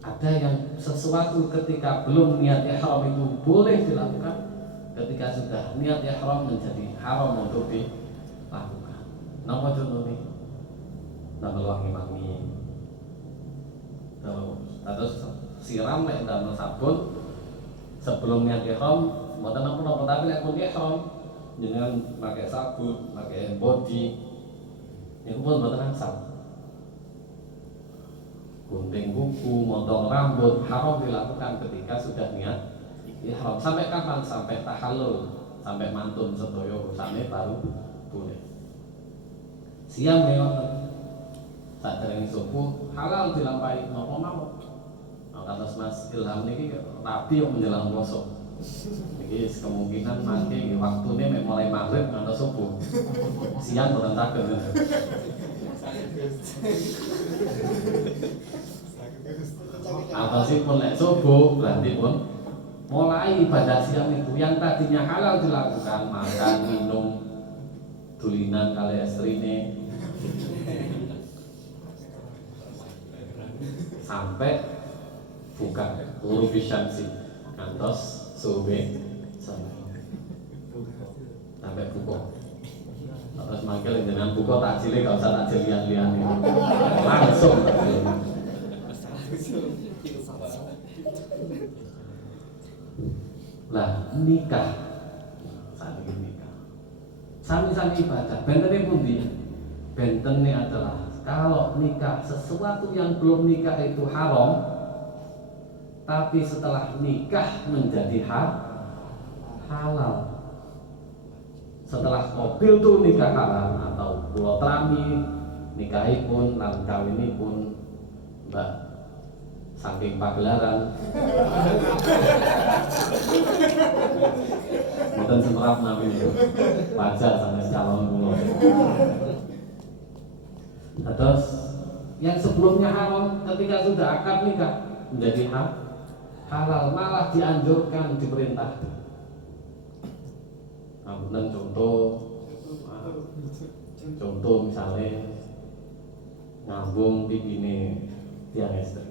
Ada yang sesuatu ketika belum niat ihram itu boleh dilakukan, ketika sudah niat ihram menjadi haram untuk dilakukan. Napa contohnya? Damel wangi-wangi, terus siram mek damel sabun sebelum niat ihram, mboten napa-napa, tapi lek pun ihram dengan pakai sabun, pakai body, niku pun mboten angsal. Gunting kuku, motong rambut haram dilakukan ketika sudah niat ihram. Sampai kapan? Sampai tahallul, sampai mantun sedaya rusane baru boleh. Siang mewon sadurunge subuh halal dilampahi napa mawon. Kados Mas Ilham niki rapi kok menjelang poso. Niki kemungkinan mangke waktune mek mulai maghrib ngantos subuh. Siang boten saged. Atasipun lek subuh berarti pun mulai ibadah siang itu yang tadinya halal dilakukan, makan, minum, dulinan kali estrine sampai buka huruf sih kantos sube sampai buka. Terus mangkel dengan buka takjile gak usah takjil lian-lian langsung takjil. Lah nikah saat ini nikah sami-sami ibadah bentene pundi? Bentene adalah kalau nikah sesuatu yang belum nikah itu haram, tapi setelah nikah menjadi halal. Setelah mobil itu nikah halal atau pulau trami nikahipun lan kawinipun mbak saking pagelaran mboten semerap namanya wajar sampai calon kula. Terus yang sebelumnya haram ketika sudah akad nikah menjadi halal, malah dianjurkan, diperintah. Kemudian contoh misalnya ngambung pipine tiang istri,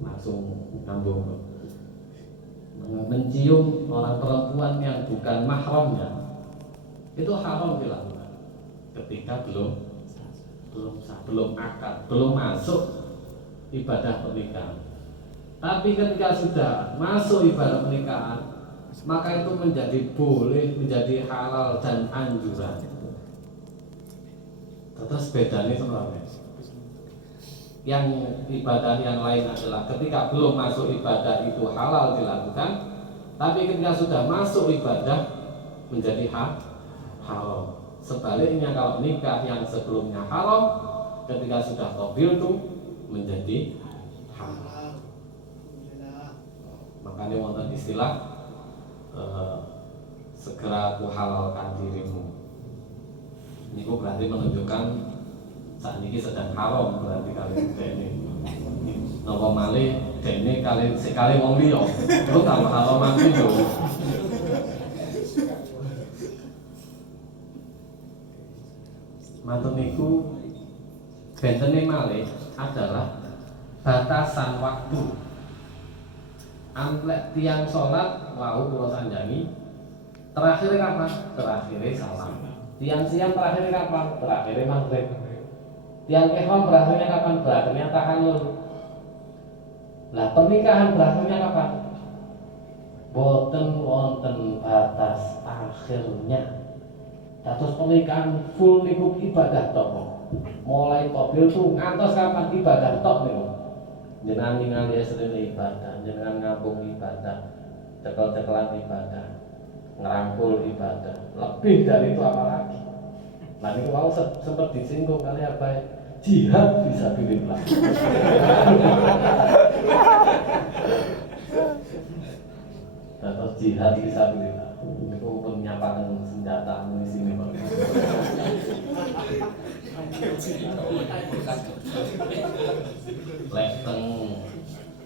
langsung ngambung. Mencium orang perempuan yang bukan mahramnya itu haram dilakukan ketika belum akad, belum masuk ibadah pernikahan. Tapi ketika sudah masuk ibadah pernikahan, maka itu menjadi boleh, menjadi halal dan anjuran. Terus bedanya sebenarnya yang ibadah yang lain adalah ketika belum masuk ibadah itu halal dilakukan, tapi ketika sudah masuk ibadah menjadi haram. Sebaliknya kalau nikah yang sebelumnya haram, ketika sudah qabil itu menjadi halal. Makanya wonten istilah segera ku halalkan dirimu. Ini berarti menunjukkan saat ini sedang haram, berarti kalian ini. Napa malih dene kalian sekali wong liya, terus tambah haram mati lho. Mantun niku bentene malih adalah batasan waktu. Amplek tiang sholat wau kula sanjangi terakhir kapan? Terakhir salam. Tiang siang terakhir kapan? Terakhir maghrib. Tiang ihram berakhirnya kapan? Berakhirnya tahallul. Lah pernikahan berakhirnya kapan? Boten wonten batas akhirnya. Terus pernikahan full niku ibadah tok. Mulai qabil tuh ngantos kapan ibadah tok niku. Jenengan ningali sedene ibadah, jenengan ngabung ibadah, cekel-cekelan ibadah, ngerangkul ibadah. Lebih dari itu apa lagi? Nah niku mau sempat disinggung kali apa? Jihad fisabilillah. Terus jihad fisabilillah. Itu penyapakan senjata amunisi nih Pak. Lek teng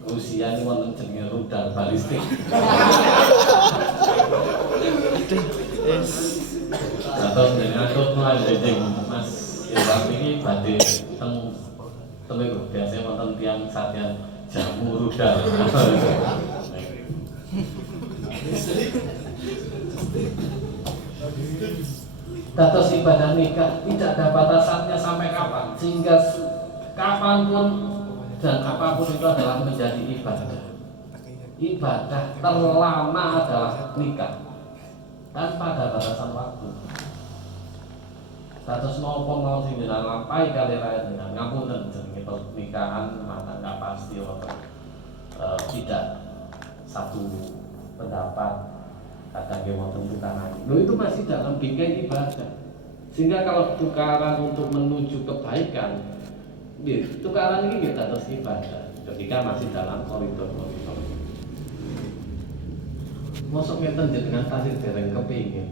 Rusia ini wonten jenenge rudal balistik. Terus dengan tuh melanjutkan Mas Ilham ini badhe teng biasanya wonten tiang satya jamu rudal. Dados ibadah nikah tidak ada batasannya sampai kapan, sehingga kapanpun dan apapun itu adalah menjadi ibadah. Ibadah terlama adalah nikah tanpa ada batasan waktu. Dados nopo mau sing dilampahi kali rakyat dengan ngapunten jenenge pernikahan maka nggak pasti tidak satu pendapat. Kadang dia mau tukaran, itu masih dalam bingkai ibadah. Sehingga kalau tukaran untuk menuju kebaikan, tukaran ini kita terus ibadah. Ketika masih dalam koridor-koridor. Mosok ngeten jenengan tasih dereng kepingin.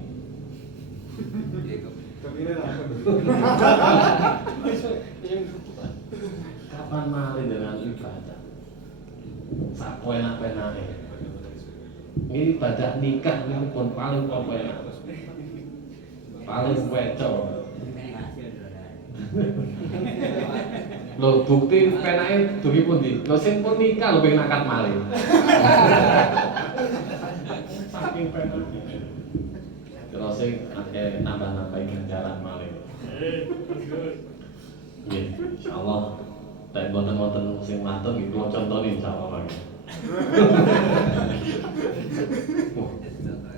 Kapan malih dengan ibadah? Sak enak-enake. Ini ibadah nikah ini pun paling enak, paling weco. Loh bukti penake dugi pundi? Lho sing pun nikah lho pengen akad malih. Saking penake. Terus sing akeh nambah-nambah ganjaran malih. Nggih, insyaallah. Dan wonten-wonten sing matur nggih kula contoni insyaallah mangke.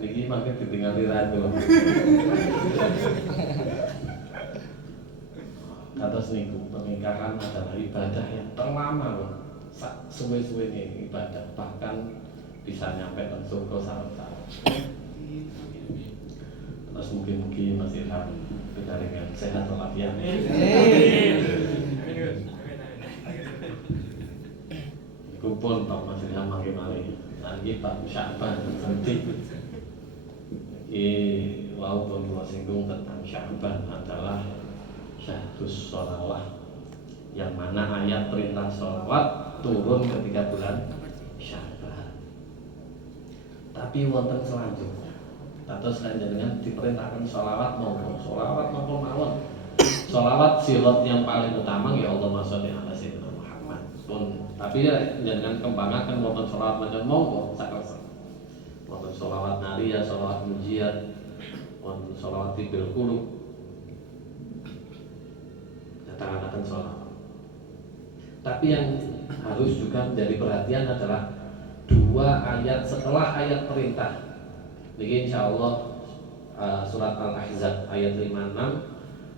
Niki makin ditinggali ratu. Atas niku pernikahan adalah ibadah yang terlama loh. Suwe-suwene ibadah bahkan bisa nyampe ke surga sareng-sareng. Terus mungkin masih harus dengan sehat walafiat. Kupon Pak masih makin malih. Lagi Pak Sya'ban nanti. Walaupun gua singgung tentang Sya'ban adalah syahrus sholawat, yang mana ayat perintah sholawat turun ketika bulan Sya'ban. Tapi wonten selanjutnya. Terus dengan diperintahkan sholawat monggo mawon. Sholawat silot yang paling utama ya Allahumma sholli ala sayyidina Muhammad pun. Tapi ya jangan kembangkan wonten sholawat macam monggo sakersa. Wonten sholawat nariyah, sholawat mujiat, wonten sholawat tibil qulub. Katakan sholawat. Tapi yang harus juga menjadi perhatian adalah dua ayat setelah ayat perintah. Niki insyaallah surat Al-Ahzab ayat 56,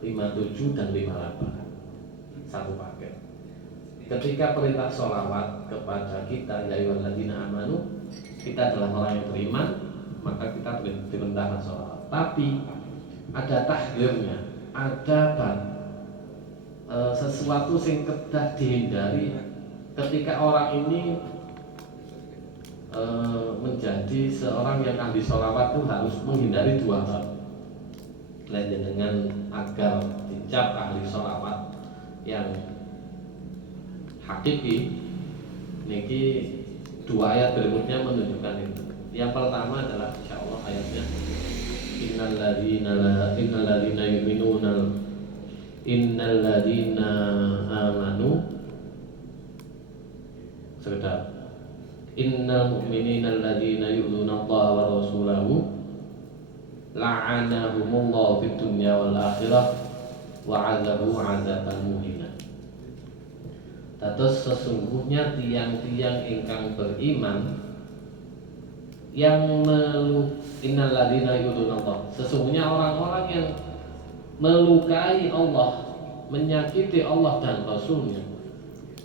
57 dan 58. Satu paket. Ketika perintah sholawat kepada kita ya ayyuhalladzina amanu, kita adalah orang yang beriman, maka kita diperintahkan sholawat. Tapi ada tahdzirnya, ada sesuatu yang kedah dihindari ketika orang ini menjadi seorang yang ahli sholawat itu harus menghindari dua hal. Lain dengan agar dicap ahli sholawat yang hakiki, niki dua ayat berikutnya menunjukkan itu. Yang pertama adalah insyaallah ayatnya innal ladzina amanu sekedar innal mu'minina alladzina yu'minuna Allah wa rasulahu la'anahumullahu fid dunya wal akhirah wa 'adzabu 'adzaban muhina. Dados sesungguhnya tiang-tiang ingkang beriman yang innal ladzina yu'minuna Allah, sesungguhnya orang-orang yang melukai Allah, menyakiti Allah dan Rasulnya,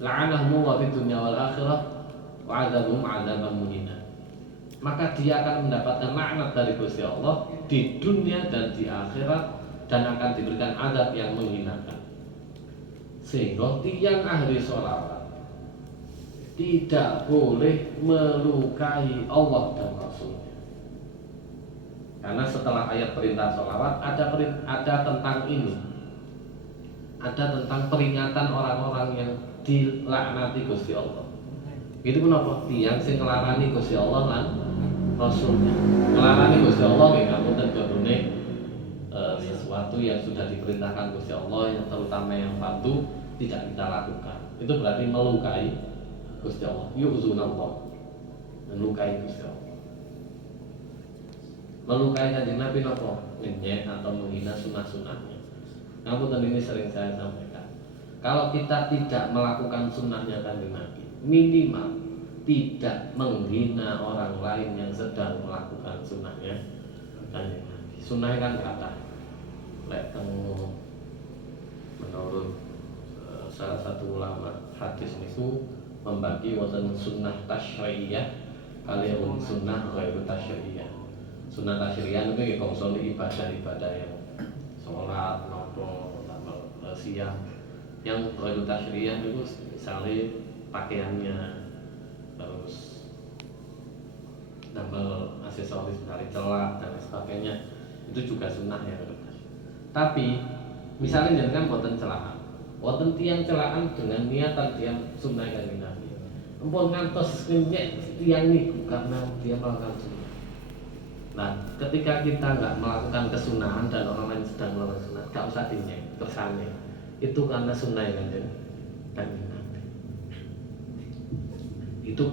la'anahumullahu fid dunya wal akhirah wa'adzabum 'adzaban muhina. Maka dia akan mendapatkan laknat dari Gusti Allah di dunia dan di akhirat, dan akan diberikan azab yang menghinakan. Sehingga tiang ahli sholawat tidak boleh melukai Allah dan Rasulnya. Karena setelah ayat perintah sholawat ada tentang ini, ada tentang peringatan orang-orang yang dilaknati Gusti Allah. Itu kenapa? Tiang sing ngelarani Gusti Allah lan Rasulnya. Ngelarani Gusti Allah nggih ngapunten kedune sesuatu yang sudah diperintahkan Gusti Allah, yang terutama yang fardu tidak kita lakukan. Itu berarti melukai Gusti Allah, yu'zunallah, melukai Gusti Allah. Melukai Kanjeng Nabi nopo? Ngenyek atau menghina sunnah-sunnahnya. Ngapunten, ini sering saya sampaikan. Kalau kita tidak melakukan sunnahnya Kanjeng Nabi, minimal tidak menghina orang lain yang sedang melakukan sunnahnya Kanjeng Nabi. Sunnah kan kata, menurut salah satu ulama hadis itu membagi wonten sunnah tasyri'iyah kalian sunnah ghairu tasyri'iyah. Sunnah tasyri'iyah itu konsol ibadah-ibadah yang sholat, nopo, siang. Yang ghairu tasyri'iyah itu misalnya pakaiannya, terus nambah aksesoris dari celak dan sebagainya, itu juga sunnah ya. Tapi misalnya jangan boten celaan, boten tiang celaan dengan niatan dia sunnah Kanjeng Nabi. Empun ngantos ngenyek tiang niku karena dia melakukan sunnah. Nah, ketika kita nggak melakukan kesunahan dan orang lain sedang melakukan sunnah, nggak usah dinyek, kersane. Itu karena sunnah Kanjeng Nabi. Itu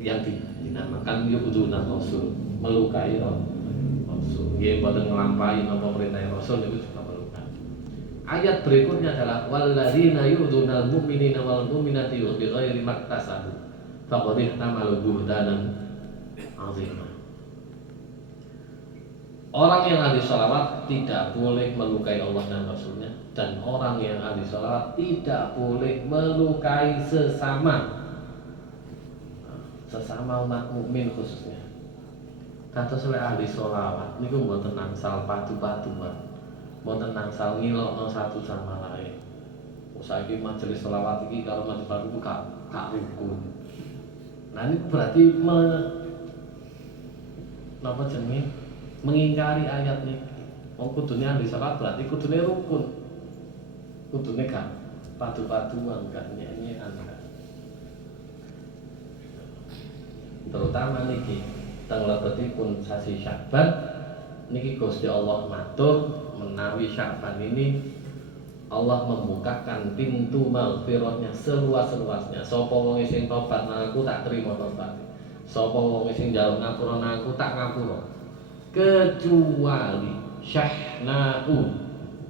yang dinamakan yu'dzuna rasul, melukai rasul. Nggih boten nglampahi napa perintah rasul itu juga melukai. Ayat berikutnya adalah walladzina yu'dzunal mu'minina wal mu'minati bighairi maktasabu faqad ihtamalu buhtanan 'azima. Orang yang ahli sholawat tidak boleh melukai Allah dan Rasulnya, dan orang yang ahli sholawat tidak boleh melukai sesama umat mukmin khususnya. Kata oleh ahli sholawat niku mboten nangsal padu-paduan, mboten nangsal ngilokno satu sama lain. Saiki majelis sholawat iki karo majelis baru gak rukun. Nah ini berarti napa jenenge mengingkari ayat niki. Wong kudune ahli sholawat berarti kudune rukun. Kudune gak padu-paduan, gak nyanyian. Terutama niki teng lebetipun sasi Sya'ban niki Gusti Allah matur menawi Sya'ban ini Allah membukakan pintu maghfirahnya seluas-luasnya. Sapa wong sing tobat nang aku tak terima tobat. Sapa wong sing njaluk ngapura nang aku tak ngapura. Kecuali syahna'u.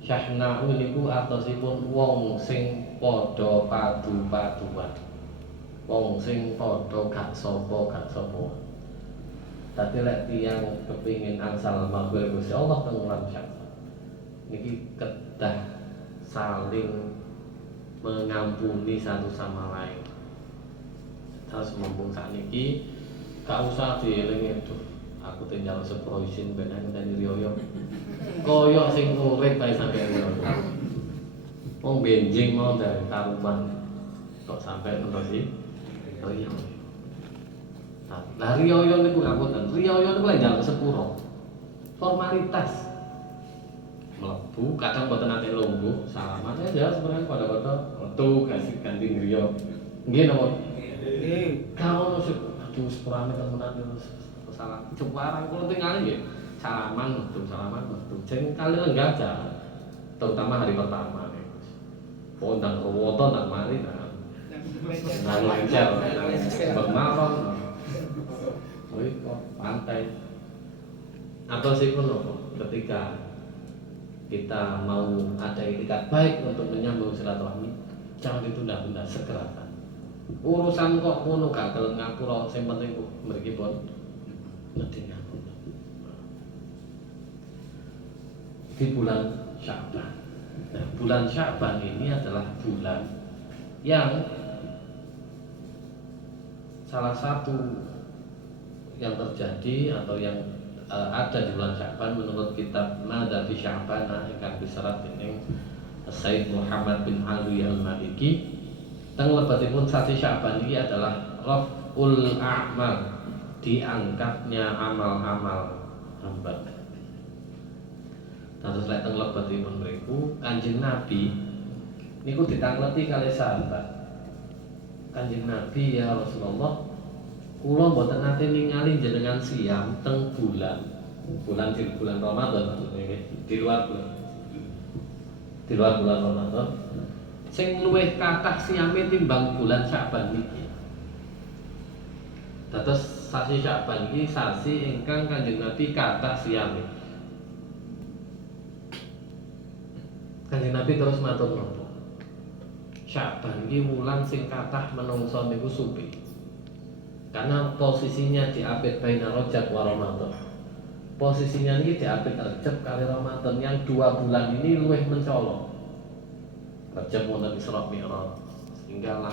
Syahna'u niku artosipun wong sing padha padu-paduan. Wong sing padha gak sapa. Dadi lek tiyang kepingin angsal maghfirah Gusti Allah teng wulan Sya'ban niki kedah saling mengampuni satu sama lain. Terus mumpung sakniki gak usah dieling itu. Aku tinggal sepro isin ben dan riyo. Koyok sing urip bae sampe riyo. Wong benjing mau dari karuman kok sampai terus iki riyo. Nah riyo niku ngapunten. Riyo niku lek ndang sepuro. Formalitas. Mlebu kadang boten nate lungguh salaman aja sebenarnya pada metu ganti griya nggih napa nggih kalau aduh sepurane temenan terus salah cewarang kula tingali nggih salaman metu jeng kali lenggah aja terutama hari pertama nih pondang rowoto nang mari nang lencer bermalam kok pantai atau sih kuno ketika kita mau ada itikat baik untuk menyambung silaturahmi, jangan ditunda-tunda, segerakan. Urusan kok ngono gagal ngapura, sing penting mriki pun nedhi ngapura. Di bulan Sya'ban. Nah, bulan Sya'ban ini adalah bulan yang salah satu yang terjadi atau yang ada di bulan Sya'ban menurut kitab Nada fi Sya'ban yang diserat dening Sayyid Muhammad bin Ali Al-Maliki. Teng lebatipun sasi Sya'ban ini adalah raf'ul a'mal, diangkatnya amal-amal hamba. Terus lek teng lebatipun mriku Kanjeng Nabi niku ditangleti kalih sahabat. Kanjeng Nabi ya Rasulullah, kula mboten nate ningali jenengan siam teng bulan Ramadan maksudnya di luar bulan Ramadan sing luwih kathah siame timbang bulan Sya'ban niki. Dados sasi Sya'ban iki sasi ingkang Kanjeng Nabi kathah siyame. Kanjeng Nabi terus matur napa? Sya'ban iki wulan sing kathah menungso niku supi. Karena posisinya diapit baina Rajab wa Ramadan. Posisinya ini diapit Rajab kali Ramadan yang 2 bulan ini luwih mencolok. Rajab wonten Isra Mi'raj sehingga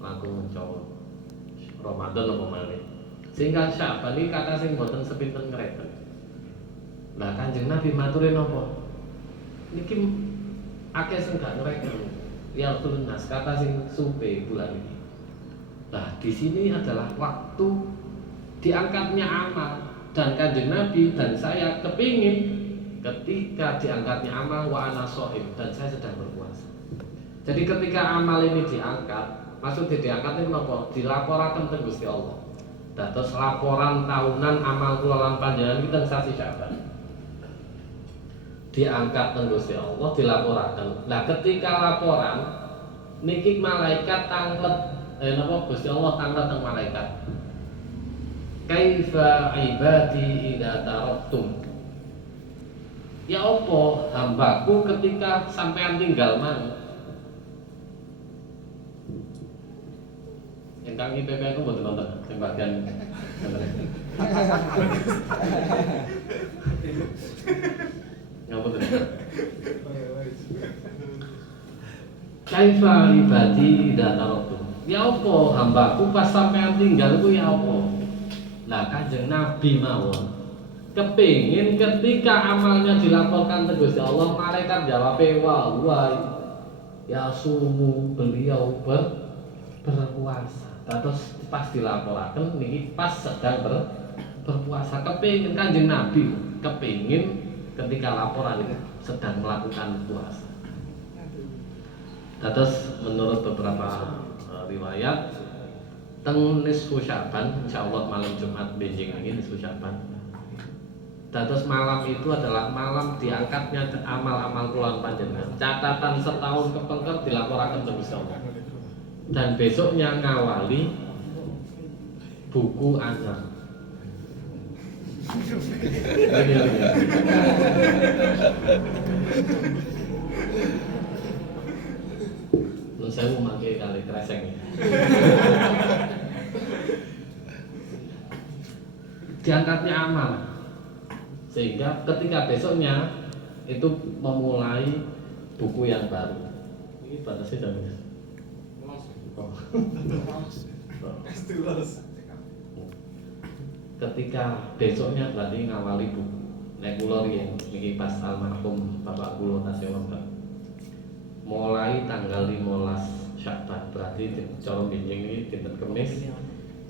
langkung mencolok. Ramadan apa malih. Sehingga Sya'ban iki kata sing boten sepinten ngreten. Lah Kanjeng Nabi mature napa? Niki akeh sing gak ngreken. Ya nas kata sing supe bulan ini. Nah, di sini adalah waktu diangkatnya amal dan Kanjeng Nabi dan saya kepingin ketika diangkatnya amal wa ana shaim dan saya sedang berpuasa. Jadi ketika amal ini diangkat, maksudnya diangkat itu napa? Dilaporaken teng Gusti Allah. Dados laporan tahunan amal kula lan panjenengan kita sasi Sya'ban. Diangkat teng Gusti Allah dilaporaken. Nah, ketika laporan niki malaikat tanglet napa Gusti Allah tanglet teng malaikat. Kaifa ibadi idza taraktum. Ya apa hambaku ketika sampean tinggal mang. Ingkang IPP aku mboten nonton sing bagian ngapunten. Kaifa ibadi idza taraktum. Ya apa hambaku pas sampean tinggal itu ya apa? Nah Kanjeng Nabi mawon kepingin ketika amalnya dilaporkan ke Gusti Allah, malaikat jawab wa ya sumu, beliau berpuasa. Terus pas dilaporkan niki pas sedang berpuasa. Kepingin Kanjeng Nabi kepingin ketika laporan ini sedang melakukan puasa. Terus menurut beberapa riwayat teng nisfu Sya'ban, insyaallah malam Jumat benjing ini nisfu Sya'ban. Terus malam itu adalah malam diangkatnya amal-amal kula panjenengan. Catatan setahun kepengker dilaporkan ke Gusti Allah. Dan besoknya ngawali buku anyar. Saya mau pakai kali kresek nih. Diangkatnya amal sehingga ketika besoknya itu memulai buku yang baru. Ini batasnya jam ketika besoknya berarti ngawali buku. Nek kula riyen niki pas almarhum Bapak kula tasih wonten. Mulai tanggal 15 Sya'ban berarti cara benjing ini dinten Kamis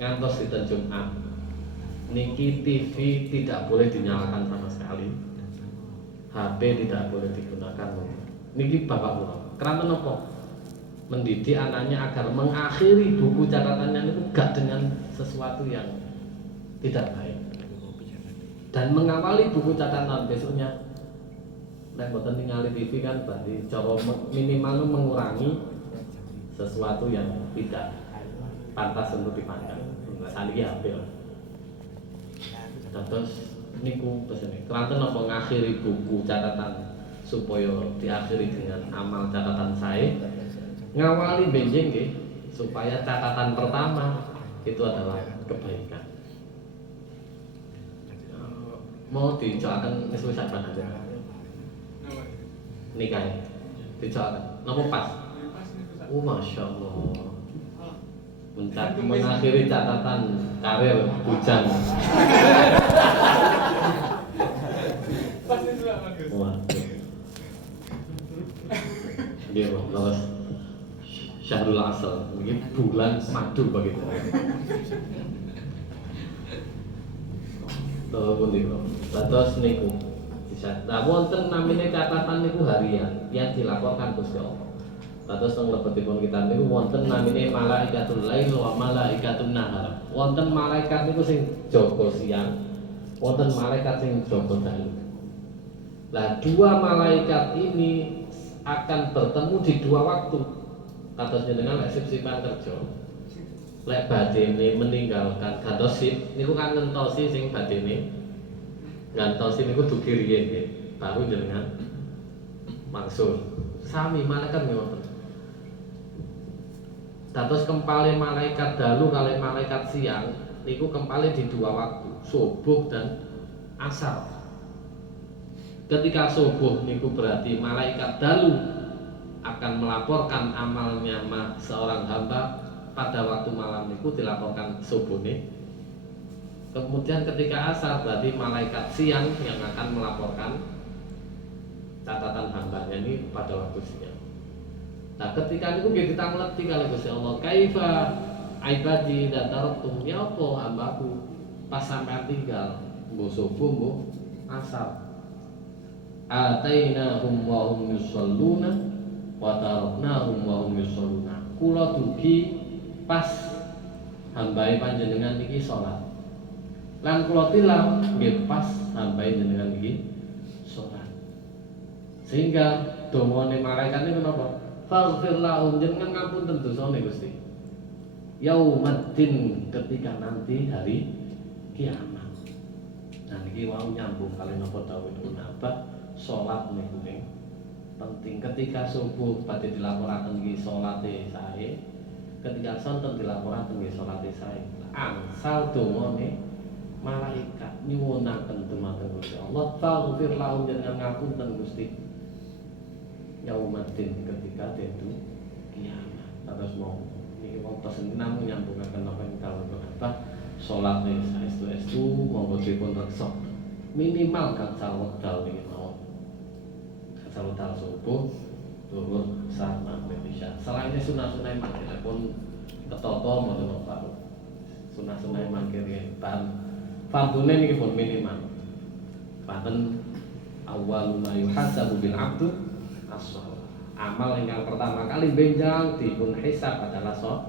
ngantos dinten Jumat niki TV tidak boleh dinyalakan sama sekali, HP tidak boleh digunakan. Niki bapak kula keranten napa? Mendidik anaknya agar mengakhiri buku catatannya itu gak dengan sesuatu yang tidak baik dan mengawali buku catatan besoknya. Nek boten ningali TV kan berarti cara minimal mengurangi sesuatu yang tidak pantas untuk dipandang. Saniki HP lah. Terus niku pesene. Kelanten apa ngakhiri buku catatan supaya diakhiri dengan amal catatan saya. Ngawali benjing nggih supaya catatan pertama itu adalah kebaikan. Mau dicoaken nisfu Sya'ban aja. Nikah dicoaken napa pas? Oh Masya Allah, mengakhiri catatan karir bujang. Dia terus Syahrul Asal, ini bulan madu begitu. Terus niku. Nah, wonten namine catatan niku harian yang dilaporkan Gusti Allah. Terus teng lebetipun kita niku wonten namine malaikatul lail wa malaikatun nahar. Wonten malaikat niku sing jaga siang, wonten malaikat sing jaga dalu. Lah dua malaikat ini akan bertemu di dua waktu. Kados jenengan lek sip-sipan kerja. lek batine meninggalkan gantosi niku kan ngentosi sing batine gantosi niku dugi riyen nggih baru jenengan maksud sami malaikat ngoten dados kempale malaikat dalu kali malaikat siang niku kempale di dua waktu subuh dan asar ketika subuh niku berarti malaikat dalu akan melaporkan amalnya seorang hamba pada waktu malam itu dilaporkan subuh nih. Kemudian ketika asar berarti malaikat siang yang akan melaporkan catatan hambanya ini pada waktu siang. Nah ketika itu kita ngerti kalau Gusti Allah kaifa ibadi dan taraktum ya apa hambaku pas sampai tinggal mbok subuh mbok asar atainahum wa hum yusholluna wa taraknahum wa hum yusholluna kula dugi pas hambai panjenengan niki salat lan kula tilang nggih pas hambai jenengan niki salat sehingga dongane malaikat niku napa faghfir lahum jenengan ngapunten dosane Gusti yaumaddin ketika nanti hari kiamat. Nah niki wau nyambung kali napa dawuhipun apa salat niku penting ketika subuh badhe dilaporaken iki salate sae ketika sonten dilaporaken nggih salate sae angsal dongane malaikat nyuwunaken dumateng Gusti Allah faghfir lahum jenengan ngapunten Gusti yaumaddin ketika tentu kiamat terus mau niki wong pesen namung nyambungaken napa ing dalem apa salat saestu-estu monggo dipun reksa minimal gangsal wekdal niki mawon gangsal wekdal subuh zuhur asar maghrib isya selainnya sunah-sunah mangkir pun ketoto mboten baru sunah-sunah mangkir ban fardune niki pun minimal paten awal ma yuhasabu bil abdu as-shalah amal yang pertama kali benjang dipun hisab adalah salat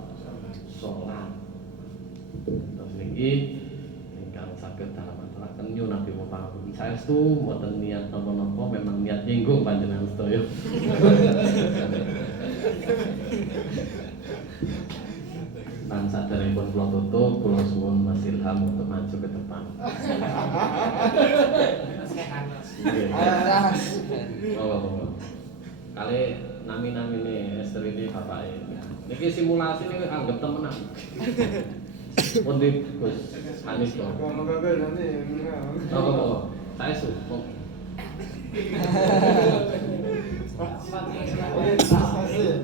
terus niki ingkang saged dalam aturaken nyuwun Nabi Muhammad saestu mboten niat napa-napa memang niat nyinggung panjenengan sedaya dan sadaripun kula tutup kula suwun Mas Ilham untuk maju ke depan. Kali nami-namine istri bapak niki simulasi ini anggap temenan. Pun di Gus Hanis kok. Oh, saya suka.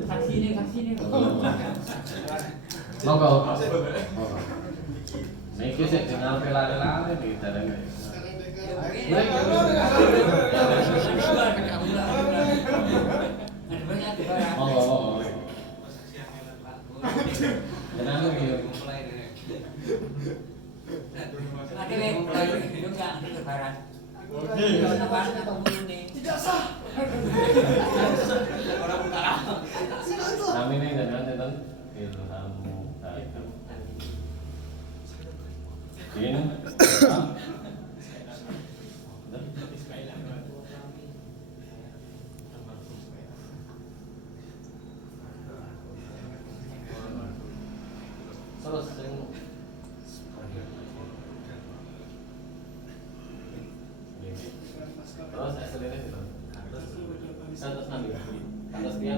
Saksi ini. Monggo. Niki sik jeneng pelare-lare iki dalane. Oh. Jeneng iki. Tidak sah. Namine jenengan sinten? Ilham Muhtadi. Din. Terus sing terus SLN itu. Terus nanti. Terus dia.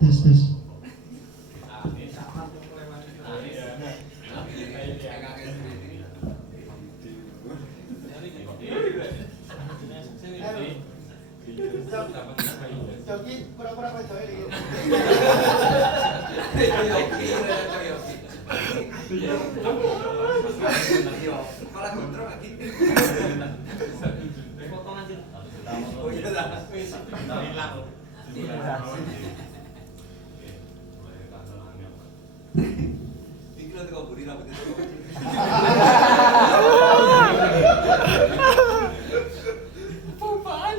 Tes. Joki pura-pura Pak Joy iki. Malah kontrol lagi. Potongan sih. Oh iya lah. Hilang. Tinggal kau buri rambut itu. Apaan?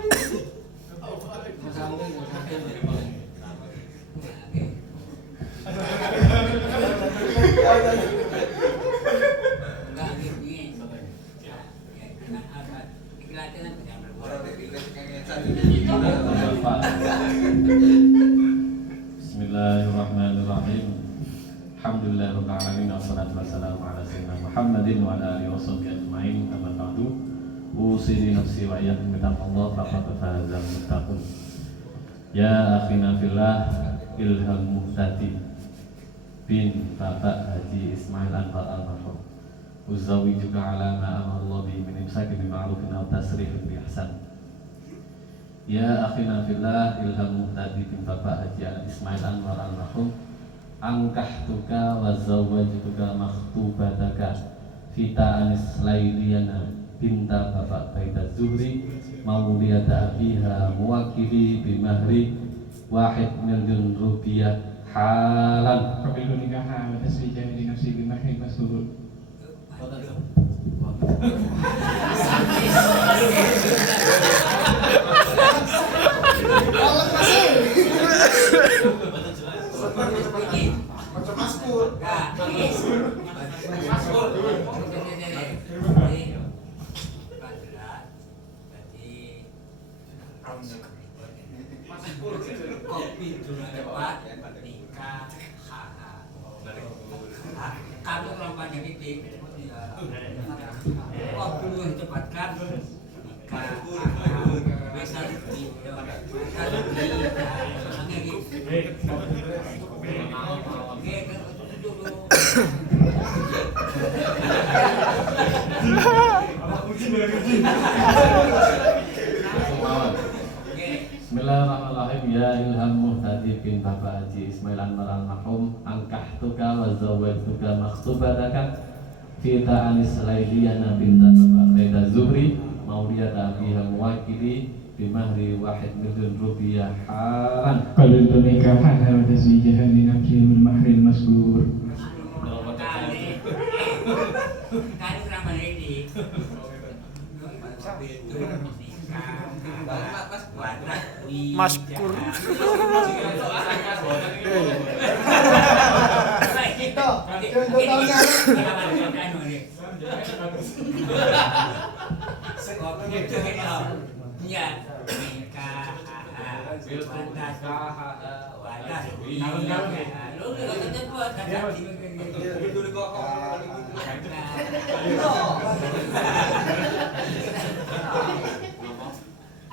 Muhammadin wa ala alihi washabbihi ajmain. Amma ba'du. Usi nafsi wa iyyakum bittaqwallah faqad fazal muttaqun. Ya akhina fillah Ilham Muhtadi bin Bapak Haji Ismail Anwar Al-Marhum. Uzawi juga ala ma'amallah bi min imsakin bi ma'rufin aw tasrifin bi ihsan. Ya akhina fillah Ilham Muhtadi bin Bapak Haji Ismail Anwar Al-Marhum. Angkahtuka wa zawwajtuka makhtubataka Fita Anis Lailiyana binta Bapak Baita Zuhri mauliyata abiha muwakili bimahri 1 miliar rupiah halan. Qabiltu nikaha wa tasrijan li nafsi bi mahri masrur. Kopi dulu cepat nikah kamu kelompoknya titik kopi dulu cepatkan nikah besar Bismillahirrahmanirrahim. Ya Ilham Muhtadi bin Bapak Haji Ismail Anwar Al-Marhum. Angkahtuka wa zawwajtuka makhtubataka Fita Anis Lailiyana binta Bapak Baita Zuhri mauliyata abiha muwakili bimahri 1 miliar rupiah halan. Qabiltu nikaha wa tasrijan li nafsi bil mahri masrur. Kali sama ini Maskur.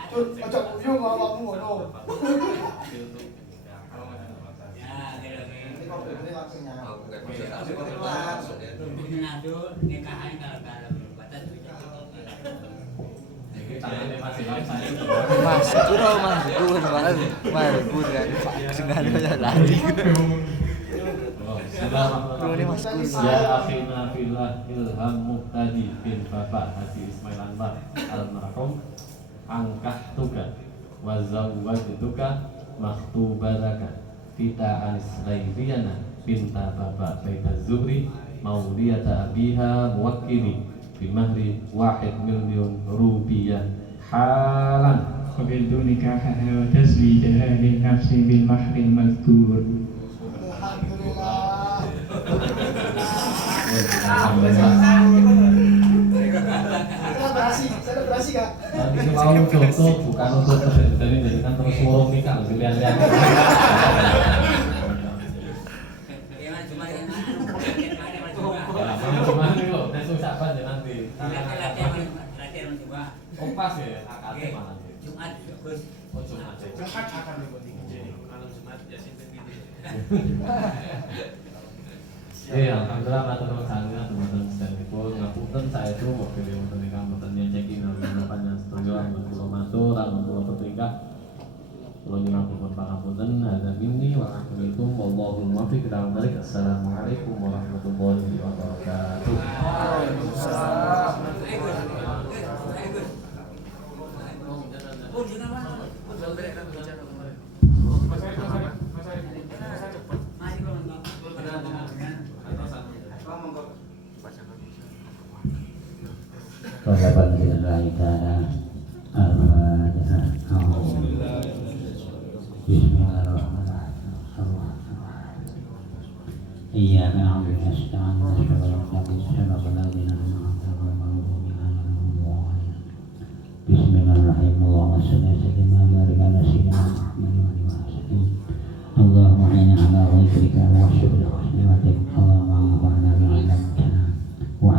Ojo yo ngomongmu ngono. Maskur kan. Sengaja lari. Ya akhina fillah Ilham Muhtadi bin Bapak Haji Ismail Anwar Al-Marhum. Angkahtuka wa zawwajtuka makhtubataka Fita Anis Lailiyana binta Bapak Baita Zuhri mauliyata abiha muwakili bimahri 1 miliar rupiah halan. Qabiltu nikaha wa tasrijan li nafsi bil mahri masrur. Selebrasi Kak. Nanti mau contoh bukan untuk terjadi jadikan terus warung nikah lihat-lihat. Cuma ini kok susah banget nanti. Oh pas ya, akadnya mana sih? Jumat Gus. Oh Jumat. Jumat akan jadi malam Jumat ya simpel gitu. Alhamdulillah matur sangat teman-teman sedherek ngapunten saya itu wakil yang menika mboten nyeceki nama panjenengan sedaya ampun kula matur ampun kula bertingkah kula nyuwun pangapunten hadza minni wa alaikum wallahu muwaffiq ila dzalik. Assalamualaikum warahmatullahi wabarakatuh. Bismillahirrahmanirrahim. Iya na'budu wa nasta'inu Bismillahirrahmanirrahim. Allahumma shalli ala sayyidina Muhammadin wa ala alihi Allahumma inna ala dhikrika wa syukrika wa ni'matik Allahumma anfa'na bi'ilmika wa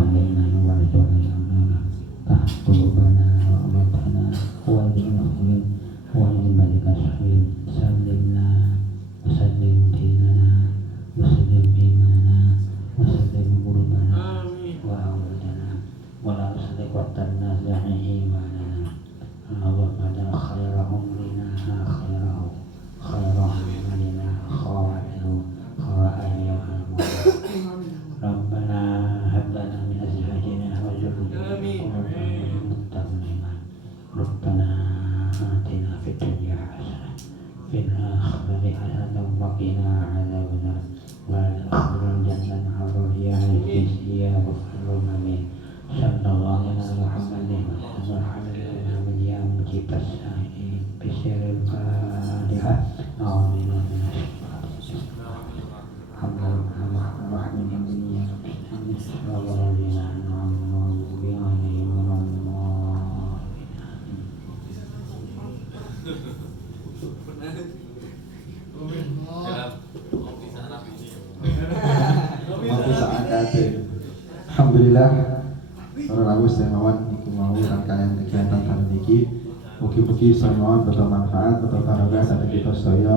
وقنا عذاب النار وادخل الجنة عرضها الجزء يا غفور آمين صلى الله على محمد وعلى آله محمد يا مجيب السائلين بسر الفاتحة أعوذ بالله من الشيطان Alhamdulillah, para rawuh semawan iku mau rangkaian kegiatan kali niki. Mugi-mugi semawan bermanfaat, barokah saking kita sedaya,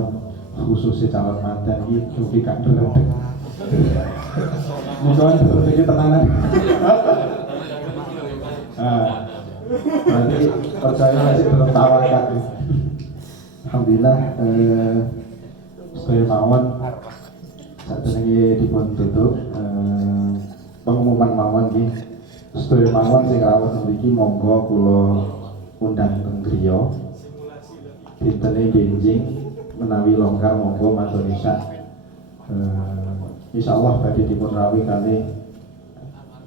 khususnya calon manten iki mugi gak ndredeg. Mudah-mudahan ndredeg tenanan. Berarti percaya masih belum tawakan. Alhamdulillah, sedaya mawon saat ini dipun tutup pengumuman mawon iki. Sedaya mawon sing rawuh mriki monggo kula undang teng griya. Dintene benjing menawi longgar monggo matur isya. Insyaallah badhe dipun rawuh kali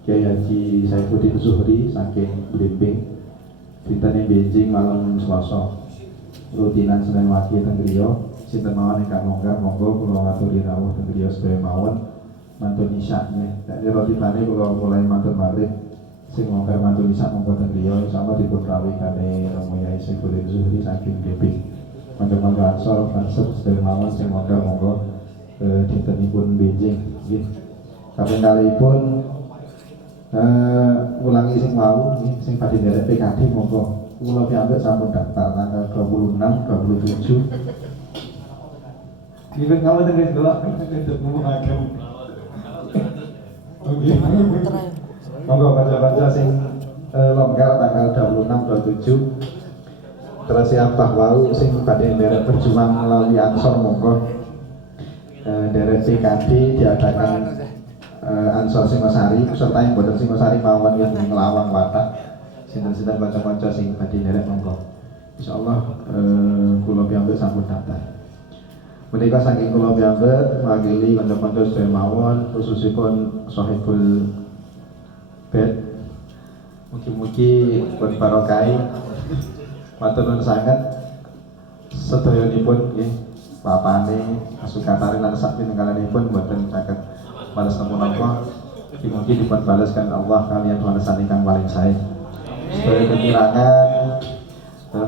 Kyai Haji Saifuddin Zuhri saking Blimbing. Dintene benjing malam Selasa. Rutinan Senin Wage teng griya. Sinten mawon ingkang longgar monggo kula aturi rawuh teng griya sedaya mawon. Mantul isya nggih. Nek rotibane kula mulai mantul maghrib sing longgar mantul isya monggo teng griya insyaallah dipun rawuh kali Romo Yai Saifuddin Zuhri saking Blimbing. Monggo ansor fansep sedaya mawon sing longgar monggo dintenipun benjing nggih. Kaping kalihipun ulangi sing wau nggih sing badhe nderek PKD monggo kula piyambak sampun daftar tanggal 26 27. Iki kamu tengah delok untuk ngomong agam. Oke. Monggo kanca-kanca sing longgar tanggal 26 27. Terus siapa wau sing badhe nderek berjuang melalui ansor monggo nderek PKD diadakan Ansor Singosari peserta yang boten Singosari mawon yang ngelawang watak sinten-sinten kanca-kanca sing badhe nderek monggo. Insyaallah kula piyambak sampun daftar. Menika saking kula piyambak mewakili kanca-kanca sedaya mawon khususipun Sohibul Bed. Mugi-mugi pun barokai matur nuwun sanget sedayanipun nggih bapane asukatane lan sak pinenggalanipun boten saged balas napa-napa. Mugi-mugi dipun balaskan Allah kalian balasan ingkang paling sae. Sedaya kekurangan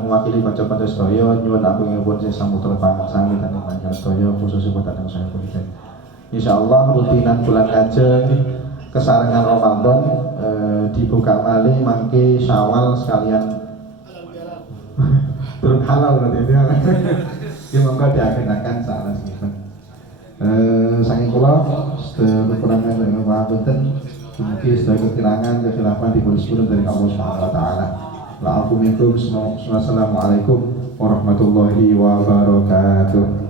mewakili kanca-kanca sedaya nyuwun agungipun sing samutra pangarsani dhateng panjenengan sedaya khususipun dhateng saya punika. Insyaallah rutinan bulan Kajeng kesarengan Ramadan dibuka malih mangke Syawal sekalian turun halal berarti ya. Ya monggo diagendaken sanesipun. Saking kula kekurangan dengan pangapunten, mugi sedaya kekurangan kekhilafan dipun sepurun dari Allah Subhanahu wa taala. Assalamualaikum warahmatullahi wabarakatuh.